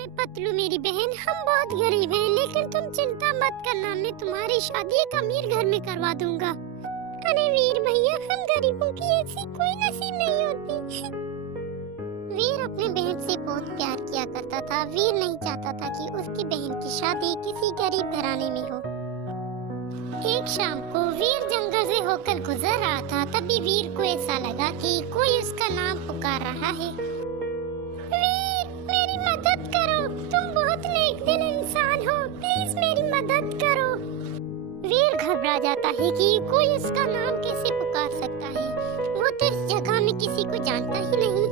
अरे पतलू मेरी बहन, हम बहुत गरीब हैं, लेकिन तुम चिंता मत करना, मैं तुम्हारी शादी एक अमीर घर में करवा दूंगा। अरे वीर भैया, हम गरीबों की ऐसी कोई नसीब नहीं होती। वीर अपनी बहन से बहुत प्यार किया करता था। वीर नहीं चाहता था कि उसकी बहन की शादी किसी गरीब घराने में हो। एक शाम को वीर जंगल से होकर गुजर रहा था। तभी वीर को ऐसा लगा कि कोई उसका नाम पुकार रहा है। वीर, मेरी मदद करो, तुम बहुत नेक दिल इंसान हो, प्लीज मेरी मदद करो। वीर घबरा जाता है कि कोई उसका नाम कैसे पुकार सकता है। वो तो इस जगह में किसी को जानता ही नहीं।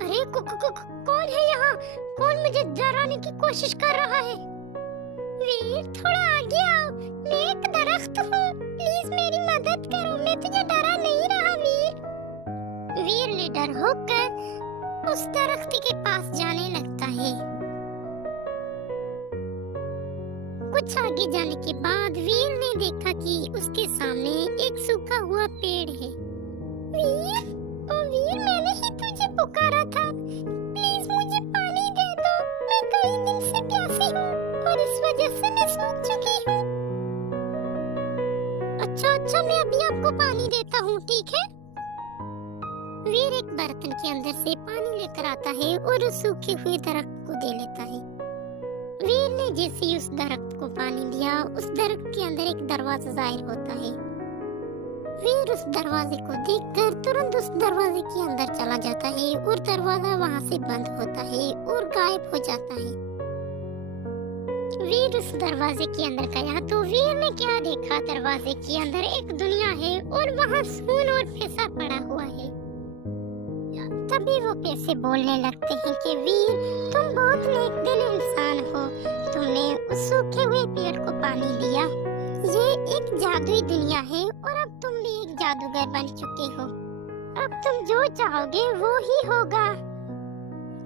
अरे कौन है यहाँ? कौन मुझे डराने की कोशिश कर रहा है? वीर, थोड़ा आगे आओ, मैं एक दरख्त हूँ, प्लीज मेरी मदद करो, मैं तुझे डरा नहीं रहा। वीर ने डर होकर उस दरख्त के पास जाने लगता है। कुछ आगे जाने के बाद वीर ने देखा कि उसके सामने एक सूखा हुआ पेड़ है। वीर, ओ वीर, मैंने ही तुझे पुकारा था, प्लीज मुझे पानी दे दो, मैं कई दिन से प्यासी हूँ और इस वजह से मैं सूख चुकी हूँ। अच्छा, मैं अभी आपको पानी देता हूँ, ठीक है? वीर एक बर्तन के अंदर से पानी लेकर आता है और उस सूखे हुए दरख्त को दे लेता है। वीर ने जैसे ही उस दरख्त को पानी दिया, उस दरख्त के अंदर एक दरवाजा जाहिर होता है। वीर उस दरवाजे को देखकर तुरंत उस दरवाजे के अंदर चला जाता है और दरवाजा वहाँ से बंद होता है और गायब हो जाता है। वीर उस दरवाजे के अंदर गया तो वीर ने क्या देखा? दरवाजे के अंदर एक दुनिया है और वहाँ खून और पैसा पड़ा हुआ है। तभी वो पैसे बोलने लगते हैं कि वीर, तुम बहुत नेक दिल इंसान हो, तुमने उस सूखे हुए पेड़ को पानी दिया। ये एक जादुई दुनिया है और अब तुम भी एक जादूगर बन चुके हो। अब तुम जो चाहोगे वो ही होगा।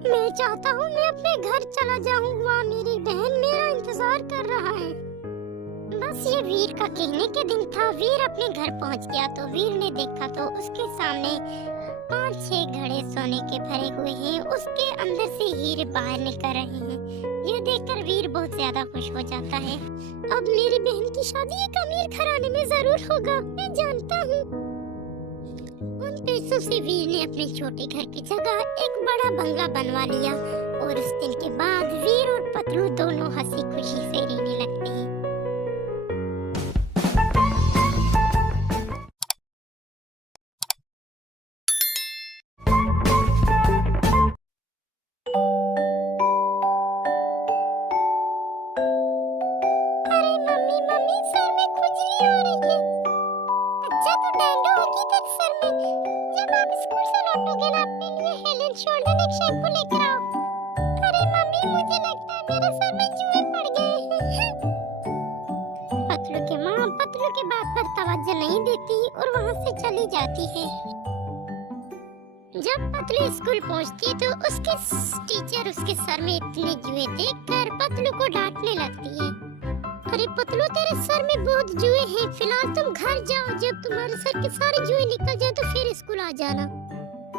मैं चाहता हूँ मैं अपने घर चला जाऊँ, वहाँ मेरी बहन मेरा इंतजार कर रहा है। बस ये वीर का कहने के दिन था। वीर अपने घर पहुँच गया तो वीर ने देखा तो उसके सामने 5-6 घड़े सोने के भरे हुए हैं। उसके अंदर से हीरे बाहर निकल रहे हैं। ये देखकर वीर बहुत ज्यादा खुश हो जाता है। अब मेरी बहन की शादी एक अमीर घराने में जरूर होगा, मैं जानता हूँ। उन पैसों से वीर ने अपने छोटे घर की जगह एक बड़ा बंगला बनवा लिया और उस दिन के बाद वीर और पतलू दोनों हंसी खुशी से रहने लगते हैं। पतलू की बात पर तवज्जो नहीं देती और वहाँ से चली जाती है। जब पतलू स्कूल पहुँचती है तो उसके टीचर उसके सर में इतने जुए देखकर पतलू को डांटने लगती है। अरे पतलू, तेरे सर में बहुत जुए हैं, फिलहाल तुम घर जाओ, जब तुम्हारे सर के सारे जुए निकल जाए तो फिर स्कूल आ जाना,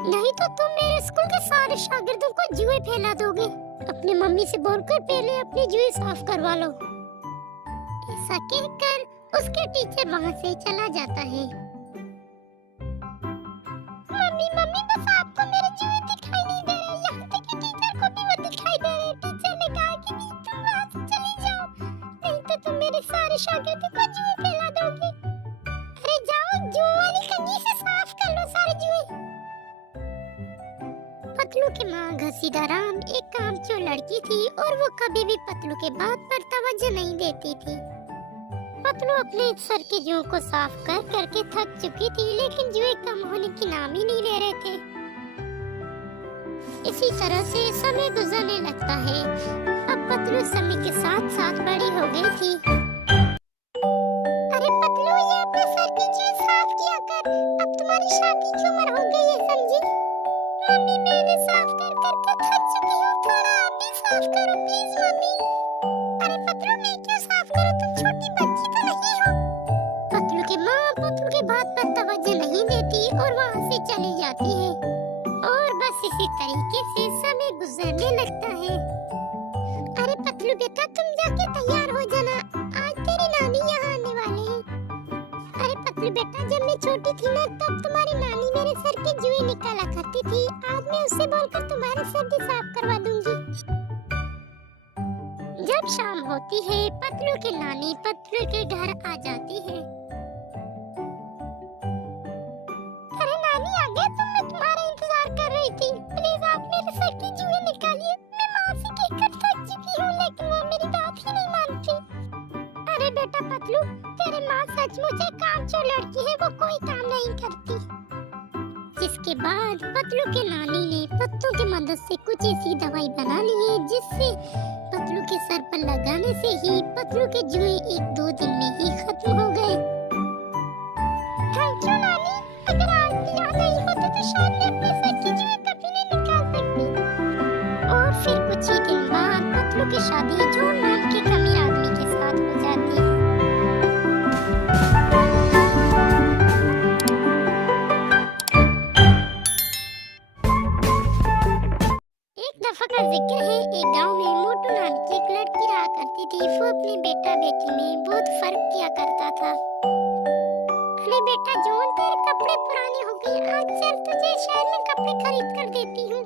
नहीं तो तुम मेरे स्कूल के सारे शागिर्दों को जुए फैला दोगे। अपनी मम्मी से बोलकर पहले अपने जुए साफ करवा लो। ऐसा कहकर उसके टीचर वहाँ से चला जाता है। मम्मी, बस आपको मेरे जुए दिखाई नहीं दे रहे, यहाँ तक कि टीचर को भी वो दिखाई दे रहे। टीचर ने कहा कि नहीं, तुम वहाँ से चले जाओ, नहीं तो तुम मेरे सारे शागिर्दों को जुए फैला दोगे। अरे जाओ, जुए वाली कंघी से साफ कर लो सारे जुए। पतलू की माँ घसीदा राम एक कामचोर लड़की थी और वो कभी भी पतलू के बात पर तवज्जो नहीं देती थी। पतलू अपने सर के जुओं को साफ कर करके थक चुकी थी, लेकिन जुए कम होने की नाम ही नहीं ले रहे थे। इसी तरह से समय गुजरने लगता है। अब पतलू समय के साथ साथ बड़ी हो गई थी। अरे पतलू, ये अपने सर के जुए साफ किया कर, अब तुम्हारी शादी की उम्र हो गई है, समझी? मम्मी, मैंने साफ कर कर थक चुकी हूँ, थोड़ा आप भी साफ करो प्लीज मम्मी। अरे पतलू, मैं क्यों साफ करूँ, तुम छोटी बच्ची तो नहीं हो। पतलू की माँ पतलू की बात पर तवज्जो नहीं देती और वहाँ से चली जाती है। और बस इसी तरीके से सब मैं उससे बोलकर तुम्हारी सर्दी साफ करवा दूंगी। जब शाम होती है पतलू की नानी पतलू के घर आ जाती है। अरे नानी आ गए तुम, मैं तुम्हारा इंतजार कर रही थी। प्लीज आप मेरे सर की जुएं निकालिए। मैं माँ से कहकर थक चुकी हूँ लेकिन वो मेरी बात ही नहीं मानती। अरे बेटा पतलू, तेरी माँ सचमुच एक कामचोर लड़की है, वो कोई काम नहीं करती। जिसके बाद पतलू के नानी ने पत्तों की मदद से कुछ ऐसी दवाई बना ली है जिससे पतलू के सर पर लगाने से ही पतलू के जुएं 1-2 दिन में ही खत्म हो गए। थैंक यू नानी, अगर आज भी यहाँ नहीं होते तो शायद मैं अपने सर की जुएं कभी नहीं निकाल सकती। और फिर कुछ ही दिन बाद पतलू की शादी जॉन नाम के अमीर आदमी के साथ हो जाती है। दफा का जिक्र है, एक गांव में मोटू नाम की एक लड़की रहा करती थी। वो अपने बेटा बेटी में बहुत फर्क किया करता था। अरे बेटा जॉन, तेरे कपड़े पुराने हो गए, आज चल तुझे शहर में कपड़े खरीद कर देती हूँ।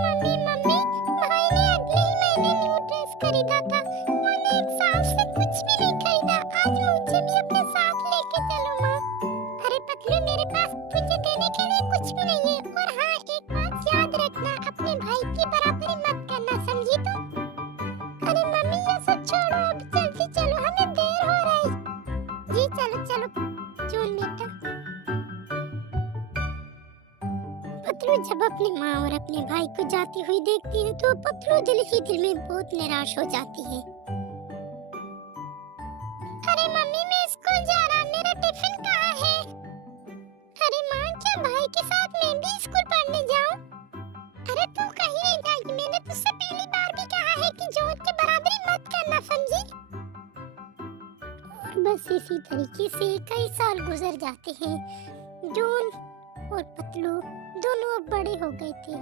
मम्मी मम्मी, भाई ने अगले ही महीने न्यू ड्रेस खरीदा था, मैंने 1 साल से कुछ भी नहीं खरीदा, आज मुझे भी अपने साथ लेके चलो माँ। अरे पतलू, मेरे पास तुझे देने के लिए कुछ भी नहीं है, और हाँ एक बात याद रखना, अपने भाई की बराबरी मत करना, समझी तुम? अरे मम्मी ये सब छोड़ो, अब जल्दी चलो, हमें देर हो रही। जी चलो चलो जॉन बेटा। पतलू जब अपनी माँ और अपने भाई को जाती हुई देखती है तो पतलू दिल ही दिल में बहुत निराश हो जाती है। अरे मम्मी मैं स्कूल जा रहा, मेरा टिफिन कहाँ है? अरे माँ, क्या भाई के साथ मैं भी स्कूल पढ़ने जाऊँ? अरे तू कहीं नहीं जाएगी, मैंने तुझसे पहली बार भी कहा है कि जॉन की बराबरी मत करना, समझी? और बस इसी तरीके से कई साल गुजर जाते हैं। जॉन और पतलू दोनों अब बड़े हो गए थे।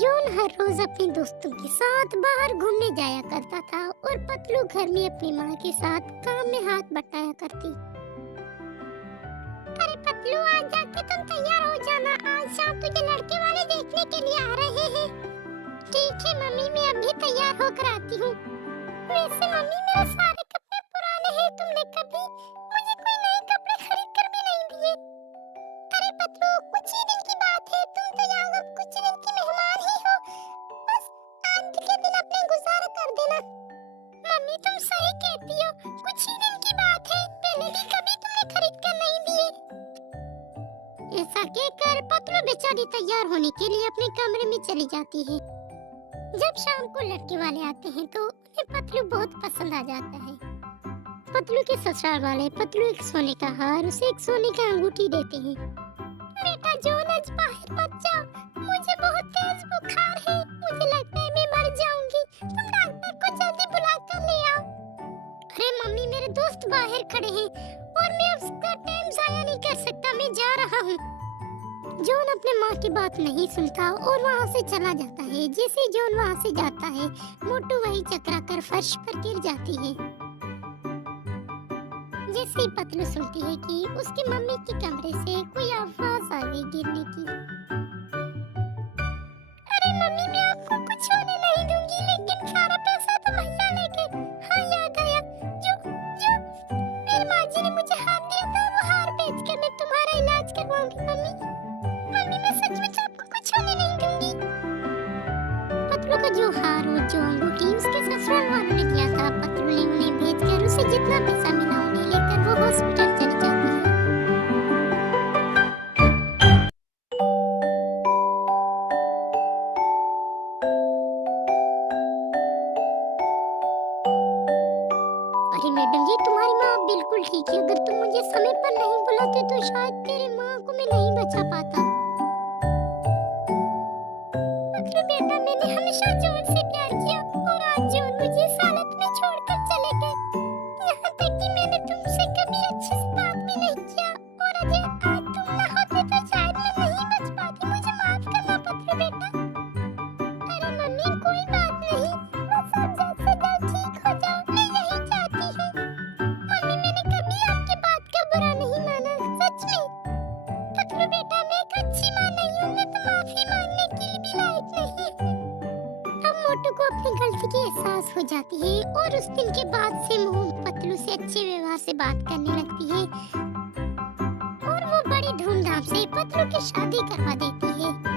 जॉन हर रोज अपने दोस्तों के साथ बाहर घूमने जाया करता था और पतलू घर में अपनी माँ के साथ काम में हाथ बटाया करती। अरे पतलू, आज जाके तुम तैयार हो जाना, आज शाम तुझे लड़के वाले देखने के लिए आ रहे हैं। ठीक है मम्मी, मैं अभी तैयार होकर आती हूँ। वैसे मम्मी मेरे सारे कपड़े पुराने हैं, तुमने कभी मुझे कोई नए कपड़े खरीद कर भी नहीं दिए। अरे पतलू, कुछ ही दिन की बात है, तुम तो यहाँ कुछ दिन की मेहमान ही हो, बस आज के दिन अपने गुजारा कर देना। मम्मी तुम सही कहती हो, कुछ ही दिन की बात है, पहले भी कभी तुमने खरीद कर नहीं दिए। ऐसा कहकर पतलू बेचारी तैयार होने के लिए अपने कमरे में चली जाती है। जब शाम को लड़के वाले आते हैं तो उन्हें पतलू बहुत पसंद आ जाता है। पतलू के ससुराल वाले पतलू एक सोने का हार, उसे एक सोने का अंगूठी देते हैं। बेटा जॉन, आज बाहर मत जाओ, मुझे बहुत तेज बुखार है, मुझे लगता है मैं मर जाऊंगी, तुम डॉक्टर को जल्दी बुला कर ले आओ। अरे मम्मी, मेरे दोस्त बाहर खड़े हैं और मैं उसका टाइम जाया नहीं कर सकता, मैं जा रहा हूँ। जॉन अपने माँ की बात नहीं सुनता और वहाँ से चला जाता है। जैसे जॉन वहाँ से जाता है, मोटू वही चकरा कर फर्श पर गिर जाती है। जैसे ही पतलू सुनती है कि उसकी मम्मी के कमरे से कोई आवाज आ गई गिरने की। अरे मम्मी, मैं आपको कुछ होने नहीं दूंगी, लेकिन सारा पैसा तो भैया ले गए। हाँ याद आया, जो जो मेरी माँ जी ने मुझे हार दिया था, वो हार बेच कर मैं तुम्हारा इलाज करवाऊंगी। मम्मी मम्मी, मैं सचमुच आपको कुछ होने नहीं दूंगी। पतलू का जो हार और जो अंगूठी उसके ससुराल वालों ने दिया था, पतलू ने उन्हें बेचकर उसे जितना पैसा मिला उन्हें लेकर वो हॉस्पिटल चली जाती है। अरे मैडम जी, तुम्हारी माँ बिल्कुल ठीक है, अगर तुम मुझे समय पर नहीं बुलाते तो शायद तेरी माँ को मैं नहीं बचा पाता। पतलू बेटा, मैंने हमेशा जॉन से प्यार किया और आज जॉन मुझे इस हालत में छोड़कर चले गए। यहाँ तक कि मैंने तुमसे कभी अच्छे से बात भी नहीं किया, और अगर आज तुम ना होते तो शायद मैं नहीं बच पाती, मुझे माफ करना पतलू बेटा। अरे मम्मी कोई बात नहीं, बस आप जल्द से जल्द ठीक हो जाओ, मैं यही चाहती हूँ। मम्मी मैंने कभी आपकी बात का बुरा नहीं माना, सच में। पतलू बेटा, मैं एक अच्छी माँ नहीं हूँ, मैं तुम्हारी गलती की एहसास हो जाती है और उस दिन के बाद से मोहू पतलू से अच्छे व्यवहार से बात करने लगती है और वो बड़ी धूमधाम से पतलू की शादी करवा देती है।